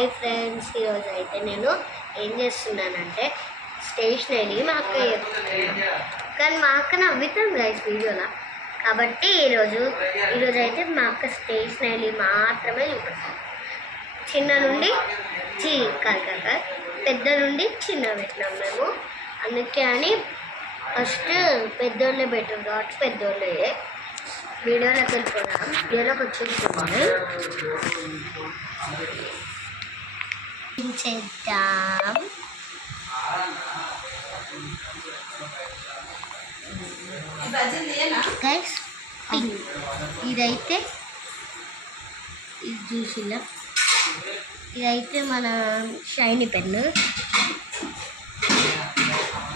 Hi friends, ఈరోజు అయితే నేను ఏం చేస్తున్నానంటే స్టేషనరీ మా అక్క చెప్తున్నాను. కానీ మా అక్క నవ్వుతుంది గైస్ వీడియోలో. కాబట్టి ఈరోజు అయితే మా అక్క స్టేషనరీ మాత్రమే చూపిస్తాను. చిన్న నుండి పెద్ద నుండి చిన్న పెట్టినాం మేము. అందుకే అని ఫస్ట్ పెద్దోళ్ళే బెటర్ కాబట్టి పెద్దోళ్ళే వీడియోలోకి వెళ్ళిపోదాం. వీడియోలోకి వచ్చేస్తున్నాను చేద్దాం. గైస్ ఇదైతే ఇది చూసినా, ఇదైతే మన షైనీ పెన్ను.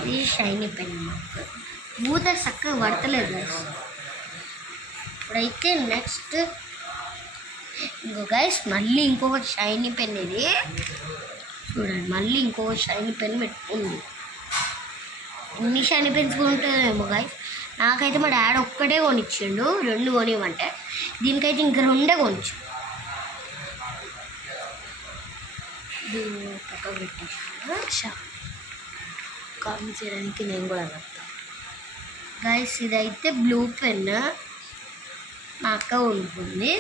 ఇది షైనీ పెన్ మూత చక్కగా పడతలేదు గైస్. ఇప్పుడైతే నెక్స్ట్ గైస్ మళ్ళీ ఇంకొక షైనీ పెన్. ఇది చూడండి, మళ్ళీ ఇంకొక షైనీ పెన్ పెట్టుకుంది. ఎన్ని షైనీ పెన్స్ కొంటుందేమో గైస్. నాకైతే మా డాడీ ఒక్కటే కొనిచ్చిండు, 2 కొనివ్వమంటే. దీనికైతే ఇంకా 2 కొనిచ్చు. దీన్ని పక్క పెట్టేసి కాపీ చేయడానికి నేను కూడా వస్తాను గైస్. ఇదైతే బ్లూ పెన్ మా అక్క ఉంటుంది.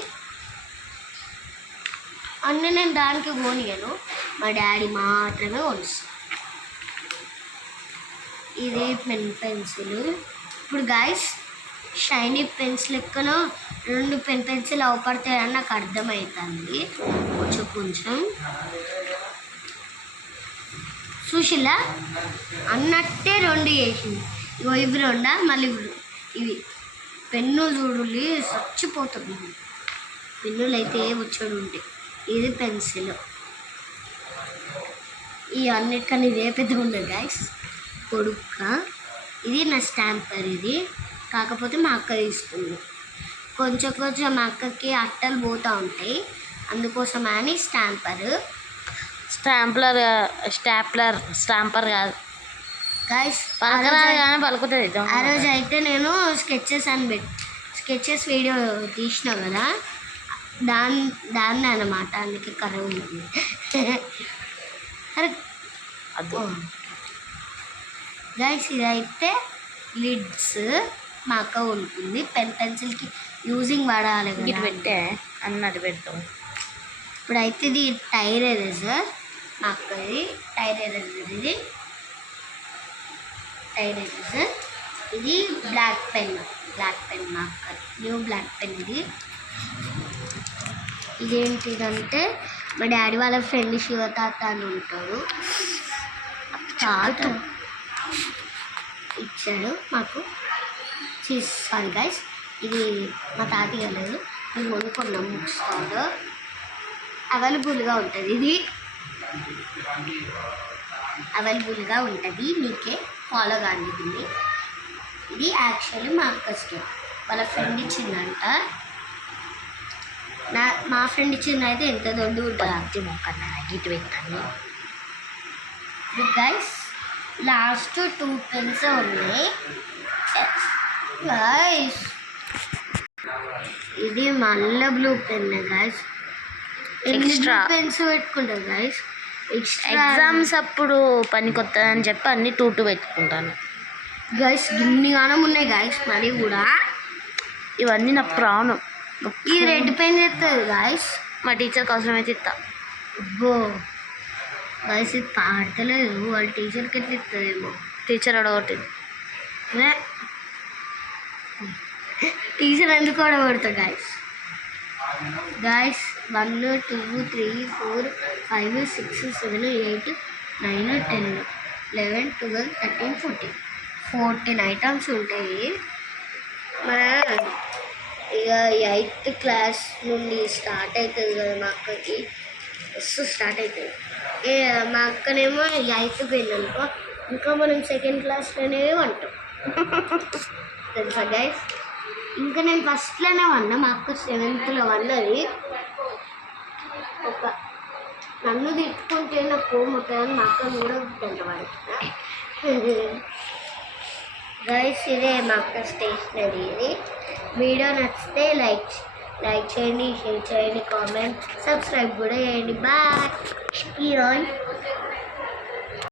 అన్నీ నేను దానికి కొనియను, మా డాడీ మాత్రమే కొనిస్తాను. ఇది పెన్సిల్. ఇప్పుడు గైస్ షైనీ పెన్స్ లెక్కన 2 పెన్సిల్ అవపడతాయని నాకు అర్థమవుతుంది. కొంచెం చూసిలా అన్నట్టే 2 చేసింది. ఇవి 2 మళ్ళీ ఇవి పెన్ను చూడులి చచ్చిపోతుంది. పెన్నులు అయితే వచ్చాడు ఉంటాయి. ఇది పెన్సిల్. ఈ అన్నిటికన్నా ఇదే పెద్దగా ఉన్నది గైస్, పొడుక్క. ఇది నా స్టాంపర్. ఇది కాకపోతే మా అక్క తీసుకుంది. కొంచెం మా అక్కకి అట్టలు పోతూ ఉంటాయి, అందుకోసం అని స్టాంపర్ కాదు గైస్. పలుకుతుంది. ఆ రోజు అయితే నేను స్కెచెస్ వీడియో తీసిన కదా, దాన్ని అన్నమాట. అందుకే కర్ర ఉంది. అరే గైస్ ఇదైతే లిడ్స్ మా అక్క ఉంటుంది. పెన్సిల్కి యూజింగ్ వాడాలి కదా, పెట్టే అన్నట్టు పెడతాం. ఇప్పుడైతే ఇది టైర్ ఎరేజర్ మా అక్కది. టైర్ ఎరేజర్ ఇది బ్లాక్ పెన్ మా అక్క న్యూ బ్లాక్ పెన్. ఇదేంటిదంటే మా డాడీ వాళ్ళ ఫ్రెండ్ శివతాత అని ఉంటాడు, తాత ఇచ్చాడు మాకు. సారీ గైస్, ఇది మా తాతయ్య లేదు, మేము కొనుక్కున్నాం. బుక్ స్టాల్ అవైలబుల్గా ఉంటుంది. ఇది అవైలబుల్గా ఉంటుంది, మీకే ఫాలో కాండి దీన్ని. ఇది యాక్చువల్లీ మా అక్క స్టోర్, వాళ్ళ ఫ్రెండ్ ఇచ్చిందంట. మా ఫ్రెండ్ ఇచ్చింది అయితే ఎంత దొడ్డు ఉంటుంది అంతే. మొక్కన్నా ఇటు పెట్టాను గైస్. లాస్ట్ 2 పెన్స్ ఉన్నాయి గైస్. ఇది మళ్ళీ blue pen guys. Extra pens పెట్టుకుంటాను గైస్. ఎగ్జామ్స్ అప్పుడు పనికొస్తుందని చెప్పి అన్ని 2 పెట్టుకుంటాను గైస్. గిన్ని గానం ఉన్నాయి గైస్. మరి కూడా ఇవన్నీ నా ప్రాణం. ఈ రెడ్ పెన్ ఎత్తుంది గాయస్, మా టీచర్కి అవసరమైతే ఇస్తా. అబ్బో గాయస్, ఇది పాడతలేదు. వాళ్ళ టీచర్కి ఎట్లా ఇస్తుందేమో. టీచర్ అడగొట్టింది. టీచర్ ఎందుకు అడగొడతాడు గాయస్. 1 2 3 4 5 6 7 8 9 10 11 12 13 14 ఐటమ్స్ ఉంటాయి. మన ఇక 8th క్లాస్ నుండి స్టార్ట్ అవుతుంది కదా మా అక్కకి. స్టార్ట్ అవుతుంది. మా అక్కనేమో 8th వెళ్ళనుకో, ఇంకా మనం 2nd క్లాస్లోనే అంటాం తెలుసా గైస్. ఇంకా నేను ఫస్ట్లోనే వన్నా, మా అక్క 7th వన్నది. నన్ను తిట్టుకుంటే నాకు కోపం అవుతుందని మా అక్కను కూడా తింటవాడుతున్నా గైస్. ఇదే మా అక్క స్టేషనరీ. ఇది వీడియో నచ్చితే లైక్ లైక్ చేయండి, షేర్ చేయండి, కామెంట్, సబ్స్క్రైబ్ కూడా చేయండి. బాయ్.